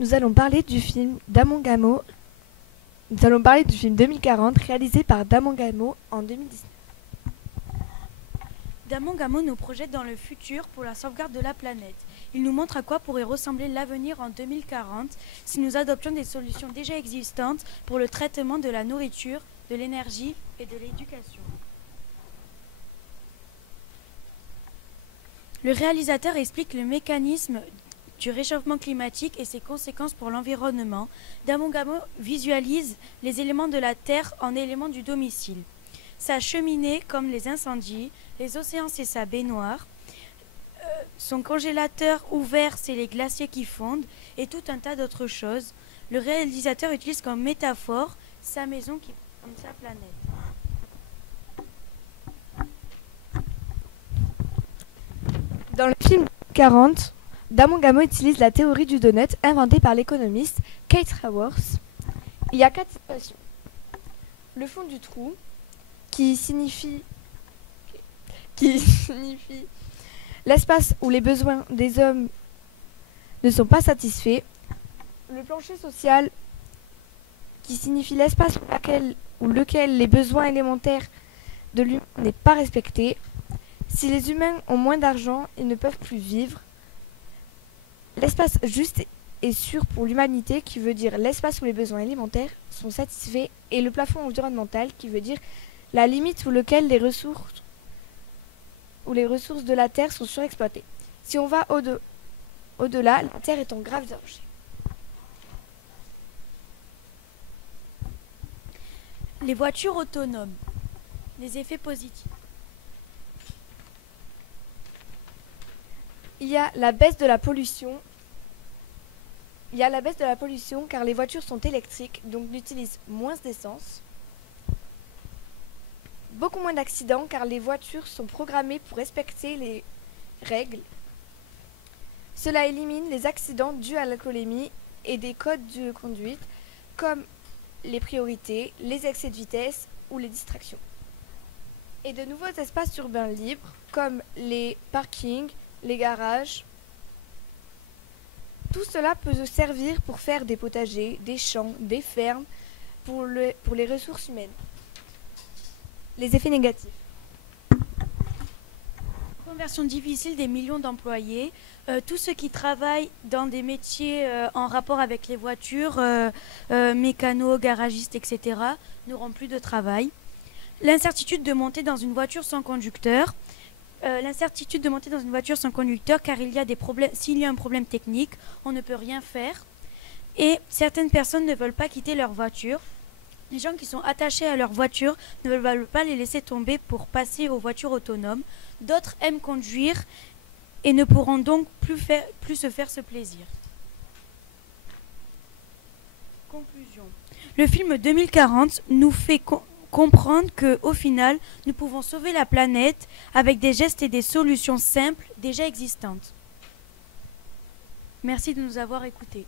nous allons parler du film Damon Gamo. Nous allons parler du film 2040 réalisé par Damon Gamo en 2019. Damon Gamo nous projette dans le futur pour la sauvegarde de la planète. Il nous montre à quoi pourrait ressembler l'avenir en 2040 si nous adoptions des solutions déjà existantes pour le traitement de la nourriture, de l'énergie et de l'éducation. Le réalisateur explique le mécanisme du réchauffement climatique et ses conséquences pour l'environnement. Damon Gamo visualise les éléments de la Terre en éléments du domicile. Sa cheminée, comme les incendies, les océans, c'est sa baignoire. Son congélateur ouvert, c'est les glaciers qui fondent, et tout un tas d'autres choses. Le réalisateur utilise comme métaphore sa maison qui est comme sa planète. Dans le film 40, Damon Gamo utilise la théorie du donut inventée par l'économiste Kate Raworth. Il y a 4 situations. Le fond du trou, qui signifie l'espace où les besoins des hommes ne sont pas satisfaits. Le plancher social, qui signifie l'espace où lequel les besoins élémentaires de l'humain n'est pas respecté. Si les humains ont moins d'argent, ils ne peuvent plus vivre. L'espace juste et sûr pour l'humanité, qui veut dire l'espace où les besoins élémentaires sont satisfaits, et le plafond environnemental, qui veut dire la limite où lequel les ressources de la Terre sont surexploitées. Si on va au-delà, la Terre est en grave danger. Les voitures autonomes. Les effets positifs. Il y a la baisse de la pollution. Car les voitures sont électriques, donc n'utilisent moins d'essence. Beaucoup moins d'accidents car les voitures sont programmées pour respecter les règles. Cela élimine les accidents dus à l'alcoolémie et des codes de conduite comme les priorités, les excès de vitesse ou les distractions. Et de nouveaux espaces urbains libres comme les parkings, les garages. Tout cela peut se servir pour faire des potagers, des champs, des fermes pour les ressources humaines. Les effets négatifs. Conversion difficile des millions d'employés. Tous ceux qui travaillent dans des métiers en rapport avec les voitures, mécanos, garagistes, etc., n'auront plus de travail. L'incertitude de monter dans une voiture sans conducteur. Car il y a des problèmes, s'il y a un problème technique, on ne peut rien faire. Et certaines personnes ne veulent pas quitter leur voiture. Les gens qui sont attachés à leur voiture ne veulent pas les laisser tomber pour passer aux voitures autonomes. D'autres aiment conduire et ne pourront donc plus se faire ce plaisir. Conclusion. Le film 2040 nous fait comprendre qu'au final, nous pouvons sauver la planète avec des gestes et des solutions simples déjà existantes. Merci de nous avoir écoutés.